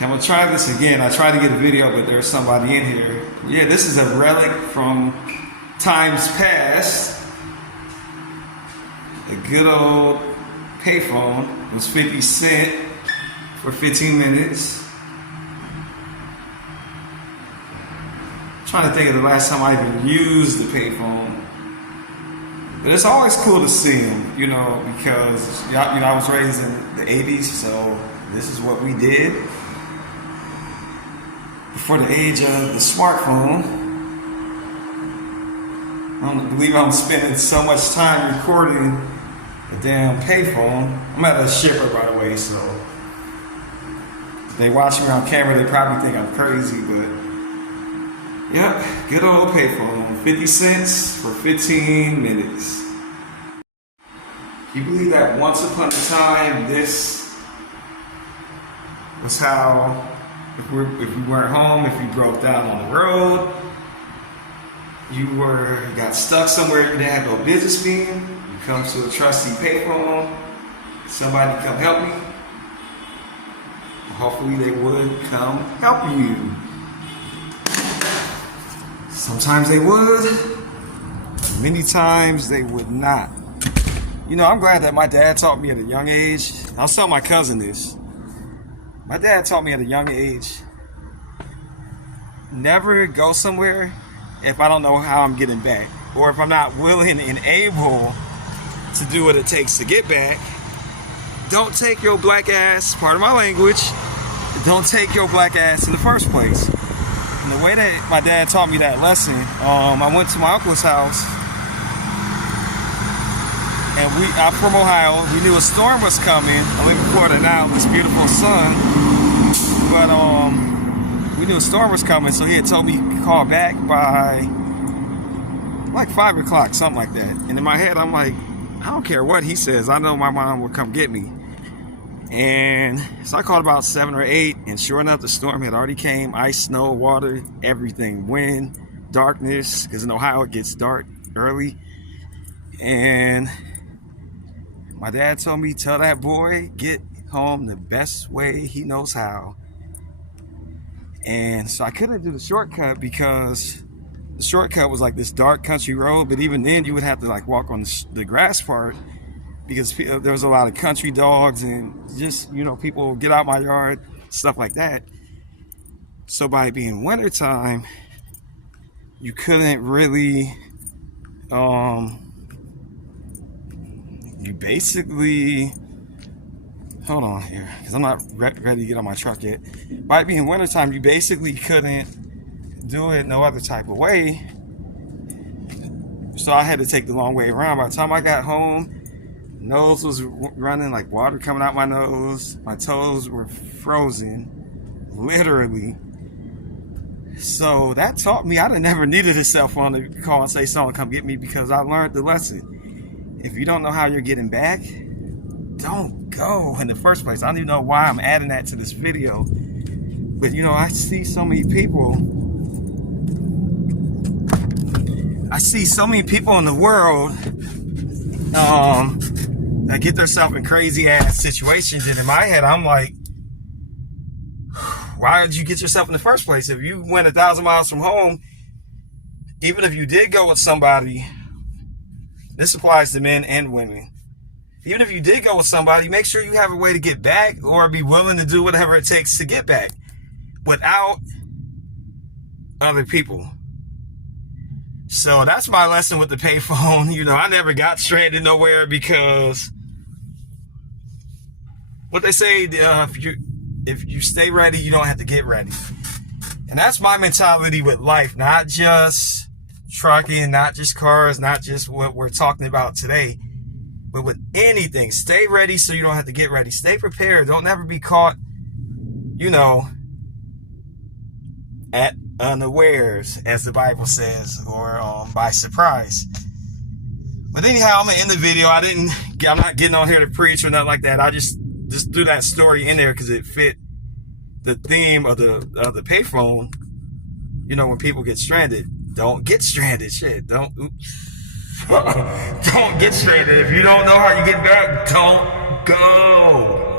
I'm gonna try this again. I tried to get a video, but there's somebody in here. Yeah, this is a relic from times past. A good old payphone. It was 50 cents for 15 minutes. I'm trying to think of the last time I even used the payphone. But it's always cool to see them, you know, because I was raised in the 80s, so this is what we did. Before the age of the smartphone. I don't believe I'm spending so much time recording a damn payphone. I'm at a shipper, by the way, so if they watch me on camera, they probably think I'm crazy, but yep, good old payphone. 50 cents for 15 minutes. Can you believe that once upon a time, this was how, if you weren't home, if you broke down on the road, you got stuck somewhere, you didn't have no business being, you come to a trusty payphone, somebody come help me. Hopefully they would come help you. Sometimes they would, many times they would not. You know, I'm glad that my dad taught me at a young age. I'll tell my cousin this. My dad taught me at a young age, never go somewhere if I don't know how I'm getting back, or if I'm not willing and able to do what it takes to get back. Don't take your black ass, pardon my language, don't take your black ass in the first place. And the way that my dad taught me that lesson, I went to my uncle's house, and I'm from Ohio. We knew a storm was coming. I live in Florida now, this beautiful sun. But we knew a storm was coming, so he had told me to call back by like 5 o'clock, something like that. And in my head, I'm like, I don't care what he says. I know my mom will come get me. And so I called about 7 or 8, and sure enough, the storm had already came. Ice, snow, water, everything. Wind, darkness, because in Ohio it gets dark early. And my dad told me, tell that boy, get home the best way he knows how. And so I couldn't do the shortcut because the shortcut was like this dark country road, but even then you would have to like walk on the grass part because there was a lot of country dogs and just, you know, people would get out my yard, stuff like that. So by it being wintertime, you couldn't really, you basically, hold on here, because I'm not ready to get on my truck yet. By it being wintertime, you basically couldn't do it no other type of way. So I had to take the long way around. By the time I got home, nose was running, like water coming out my nose. My toes were frozen, literally. So that taught me I never needed a cell phone to call and say someone come get me, because I learned the lesson. If you don't know how you're getting back, don't go in the first place. I don't even know why I'm adding that to this video. But you know, I see so many people in the world that get themselves in crazy ass situations. And in my head, I'm like, why did you get yourself in the first place? If you went 1,000 miles from home, even if you did go with somebody, this applies to men and women. Even if you did go with somebody, make sure you have a way to get back, or be willing to do whatever it takes to get back without other people. So that's my lesson with the payphone. You know, I never got stranded nowhere because what they say, if you stay ready, you don't have to get ready. And that's my mentality with life, not just trucking, not just cars, not just what we're talking about today, but with anything. Stay ready so you don't have to get ready. Stay prepared. Don't ever be caught, you know, at unawares, as the Bible says, or by surprise. But anyhow, I'm gonna end the video. I'm not getting on here to preach or nothing like that. I just threw that story in there because it fit the theme of the payphone. You know, when people get stranded, don't get stranded. Shit, don't get stranded. If you don't know how you get back, don't go.